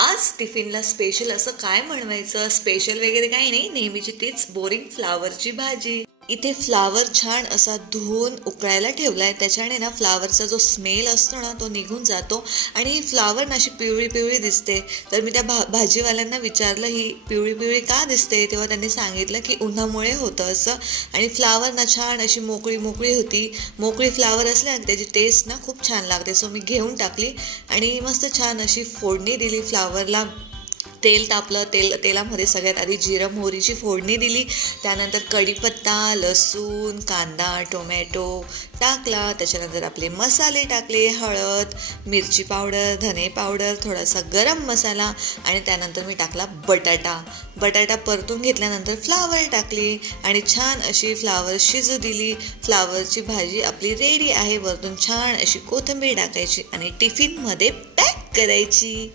आज टिफिनला स्पेशल असं काय बनवायचं? स्पेशल वगैरे काही नाही, नेहमीची तीच बोरिंग फ्लावरची भाजी. इथे फ्लावर छान असा धुवून उकळायला ठेवलाय. त्याच्याने ना फ्लावरचा जो स्मेल असतो ना तो निघून जातो आणि फ्लावर ना अशी पिवळी पिवळी दिसते. तर मी त्या भाजीवाल्यांना विचारलं ही पिवळी पिवळी का दिसते, तेव्हा त्यांनी सांगितलं की उन्हामुळे होतं असं. आणि फ्लावर ना छान अशी मोकळी मोकळी होती. मोकळी फ्लावर असल्याने त्याची टेस्ट ना खूप छान लागते. सो मी घेऊन टाकली आणि मस्त छान अशी फोडणी दिली फ्लावरला. तेल तापलं, तेलामध्ये सगळ्यात आधी जिरं मोहरीची फोडणी दिली. त्यानंतर कढीपत्ता, लसूण, कांदा, टोमॅटो टाकला. त्याच्यानंतर आपले मसाले टाकले, हळद, मिरची पावडर, धने पावडर, थोडासा गरम मसाला आणि त्यानंतर मी टाकला बटाटा परतून घेतल्यानंतर फ्लावर टाकली आणि छान अशी फ्लावर शिजू दिली. फ्लावरची भाजी आपली रेडी आहे. वरतून छान अशी कोथिंबीर टाकायची आणि टिफिनमध्ये पॅक करायची.